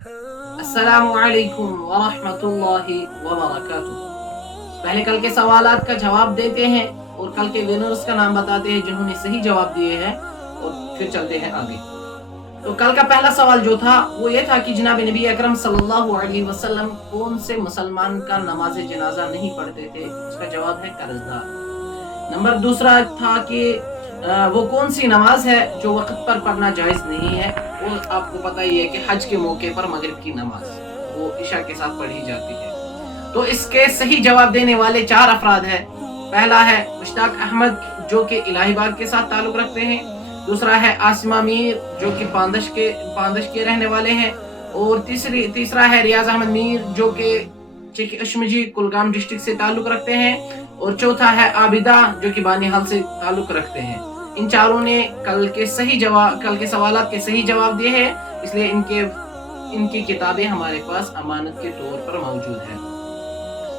السلام علیکم ورحمۃ اللہ وبرکاتہ۔ پہلے کل کے سوالات کا جواب دیتے ہیں اور کل کے ونرز کا نام بتاتے ہیں جنہوں نے صحیح جواب دیے ہیں، اور پھر چلتے ہیں آگے۔ تو کل کا پہلا سوال جو تھا وہ یہ تھا کہ جناب نبی اکرم صلی اللہ علیہ وسلم کون سے مسلمان کا نماز جنازہ نہیں پڑھتے تھے؟ اس کا جواب ہے قرضدار۔ نمبر دوسرا تھا کہ وہ کون سی نماز ہے جو وقت پر پڑھنا جائز نہیں ہے؟ اور آپ کو پتہ ہی ہے کہ حج کے موقع پر مغرب کی نماز وہ عشاء کے ساتھ پڑھی جاتی ہے۔ تو اس کے صحیح جواب دینے والے 4 افراد ہیں۔ پہلا ہے مشتاق احمد جو کہ الہی آباد کے ساتھ تعلق رکھتے ہیں، دوسرا ہے عاصمہ میر جو کہ پاندش کے رہنے والے ہیں، اور تیسرا ہے ریاض احمد میر جو کہ اشمجی کلگام ڈسٹرکٹ سے تعلق رکھتے ہیں، اور چوتھا ہے عابدہ جو کہ بانی حال سے تعلق رکھتے ہیں۔ ان چاروں نے کل کے سوالات کے صحیح جواب دیے ہیں، اس لیے ان کی کتابیں ہمارے پاس امانت کے طور پر موجود ہیں۔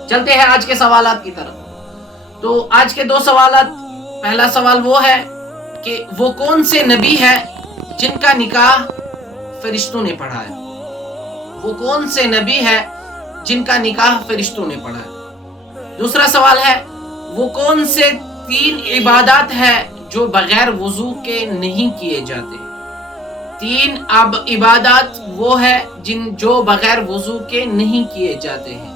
چلتے ہیں آج کے سوالات کی طرف۔ تو آج کے 2 سوالات، پہلا سوال وہ ہے کہ وہ کون سے نبی ہے جن کا نکاح فرشتوں نے پڑھا ہے؟ وہ کون سے نبی ہے جن کا نکاح فرشتوں نے پڑھا ہے؟ دوسرا سوال ہے وہ کون سے 3 عبادات ہے جو بغیر وضو کے نہیں کیے جاتے؟ 3 عبادات وہ ہے جو بغیر وضو کے نہیں کیے جاتے ہیں۔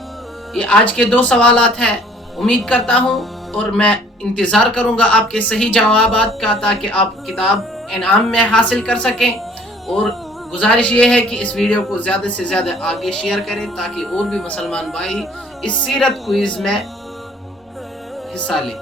یہ آج کے 2 سوالات ہیں۔ امید کرتا ہوں اور میں انتظار کروں گا آپ کے صحیح جوابات کا تاکہ آپ کتاب انعام میں حاصل کر سکیں، اور گزارش یہ ہے کہ اس ویڈیو کو زیادہ سے زیادہ آگے شیئر کریں تاکہ اور بھی مسلمان بھائی اس سیرت کوئز میں حصہ لیں۔